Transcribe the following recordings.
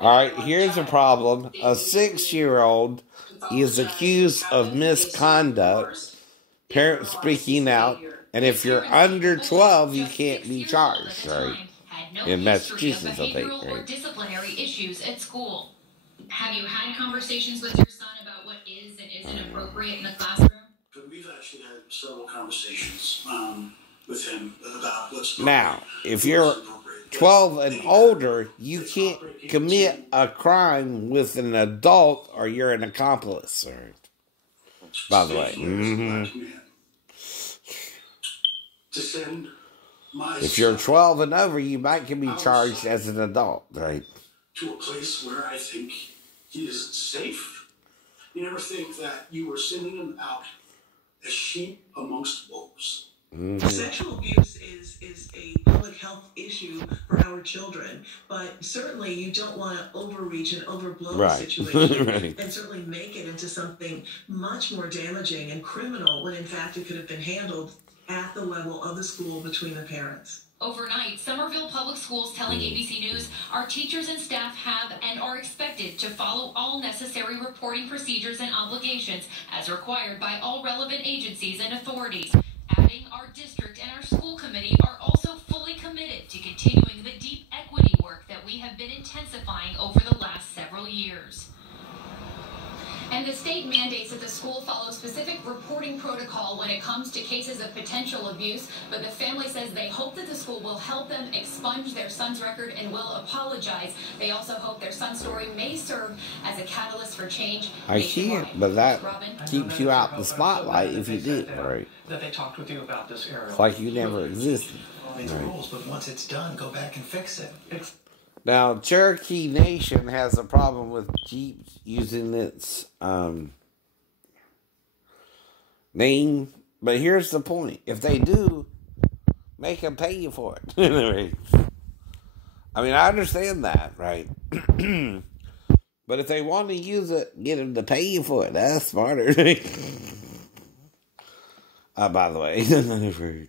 Alright, here's a problem. A 6-year-old is accused of misconduct, parents speaking out, and if you're under 12, you can't be charged, right? In Massachusetts, I think, right? Disciplinary issues at school. Have you had conversations with your son about what is and isn't appropriate in the classroom? We've actually had several conversations with him about what's appropriate. Now, if you're 12 and older, you can't commit a crime with an adult or you're an accomplice, right? By the way. If you're 12 and over, you might can be charged as an adult, right? To a place where I think he is safe. You never think that you were sending him out as sheep amongst wolves. Sexual abuse is a public health issue for our children, but certainly you don't want to overreach and overblow the situation and certainly make it into something much more damaging and criminal when in fact it could have been handled at the level of the school between the parents. Overnight, Somerville Public Schools telling ABC News our teachers and staff have and are expected to follow all necessary reporting procedures and obligations as required by all relevant agencies and authorities. Adding, our district and our school committee are also fully committed to continuing the deep equity work that we have been intensifying over the last several years. And the state mandates that the school follow specific reporting protocol when it comes to cases of potential abuse, but the family says they hope that the school will help them expunge their son's record and will apologize. They also hope their son's story may serve as a catalyst for change. I can't, but that keeps you out the spotlight if you did, right? That they talked with you about this area. It's like you never existed. These rules, but once it's done, go back and fix it. Now, Cherokee Nation has a problem with Jeeps using its name. But here's the point. If they do, make them pay you for it. I mean, I understand that, right? But if they want to use it, get them to pay you for it. That's smarter. By the way.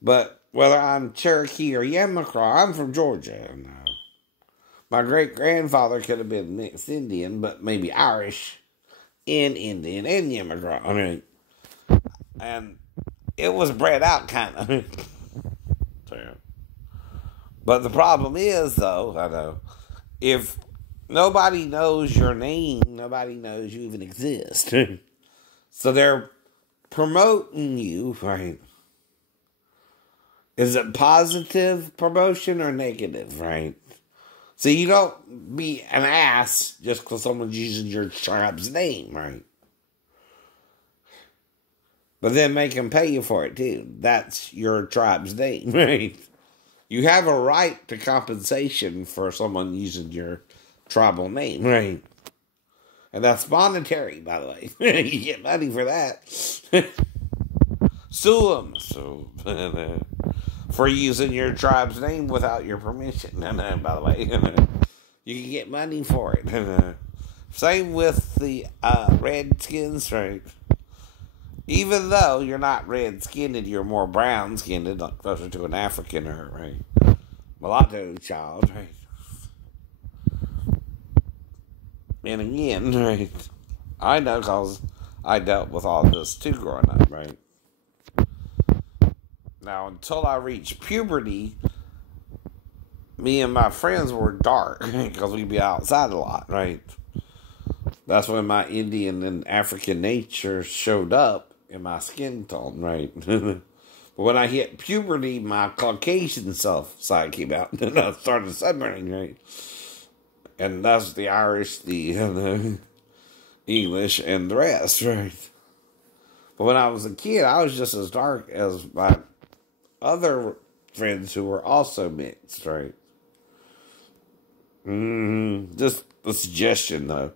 But whether I'm Cherokee or Yamacraw, I'm from Georgia. And, my great-grandfather could have been mixed Indian, but maybe Irish and Indian and Yamacraw. I mean, and it was bred out kind of. But the problem is, though, I know, if nobody knows your name, nobody knows you even exist. So they're promoting you, right? Is it positive promotion or negative, right? So you don't be an ass just because someone's using your tribe's name, right? But then make them pay you for it, too. That's your tribe's name, right? You have a right to compensation for someone using your tribal name, right? And that's monetary, by the way. You get money for that. Sue them. So, for using your tribe's name without your permission. By the way, you can get money for it. Same with the Redskins, right? Even though you're not red-skinned, you're more brown-skinned, like closer to an African or right? Mulatto child, right? And again, right? I know because I dealt with all this too growing up, right? Now, until I reached puberty, me and my friends were dark because we'd be outside a lot, right? That's when my Indian and African nature showed up in my skin tone, right? But when I hit puberty, my Caucasian side came out, and I started sunburning, right? And that's the Irish, the English, and the rest, right? But when I was a kid, I was just as dark as my other friends who were also mixed, right? Just a suggestion, though.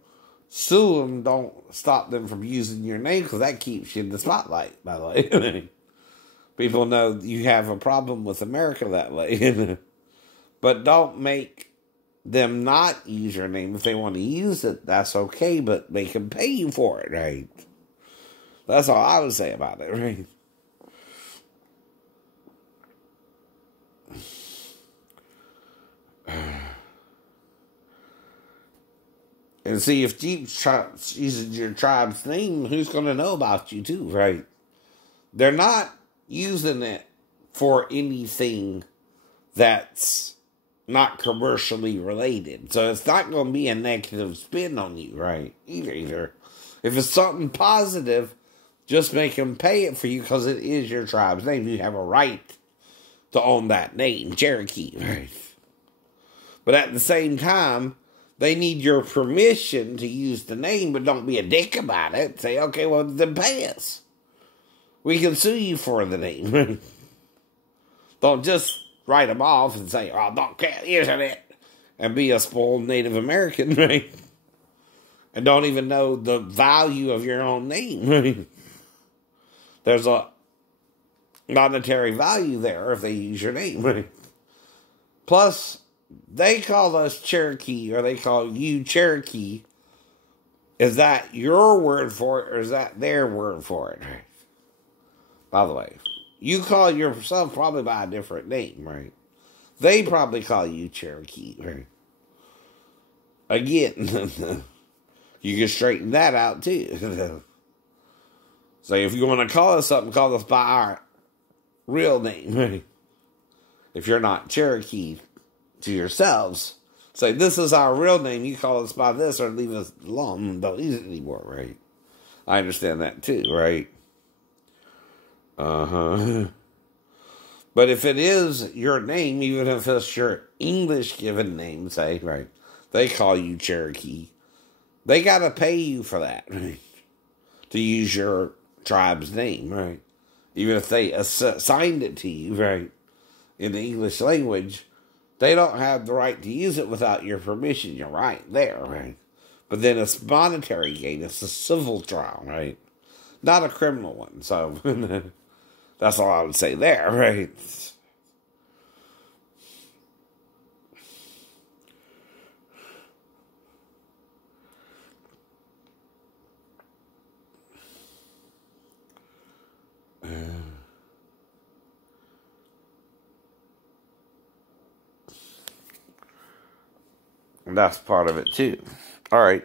Sue them, don't stop them from using your name, because that keeps you in the spotlight, by the way. People know you have a problem with America that way. But don't make them not use your name. If they want to use it, that's okay, but make them pay you for it, right? That's all I would say about it, right? And see, if Jeep's using your tribe's name, who's going to know about you too, right? They're not using it for anything that's not commercially related. So it's not going to be a negative spin on you, right? Either. If it's something positive, just make them pay it for you because it is your tribe's name. You have a right to own that name, Cherokee, right? But at the same time, they need your permission to use the name, but don't be a dick about it. Say, okay, well, then pay us. We can sue you for the name. Don't just write them off and say, oh, can't use it. And be a spoiled Native American, right? And don't even know the value of your own name, right? There's a monetary value there if they use your name, right? Plus, they call us Cherokee, or they call you Cherokee. Is that your word for it, or is that their word for it? Right? By the way, you call yourself probably by a different name, right? They probably call you Cherokee, right? Again, you can straighten that out too. So if you want to call us something, call us by our real name, right? If you're not Cherokee to yourselves, say, this is our real name, you call us by this, or leave us alone, don't use it anymore, right? I understand that too, right? But if it is your name, even if it's your English given name, say, right, they call you Cherokee, they got to pay you for that, right? To use your tribe's name, right? Even if they assigned it to you, right, in the English language, they don't have the right to use it without your permission. You're right there, right? But then it's monetary gain. It's a civil trial, right? Not a criminal one. So that's all I would say there, right? And that's part of it too. All right.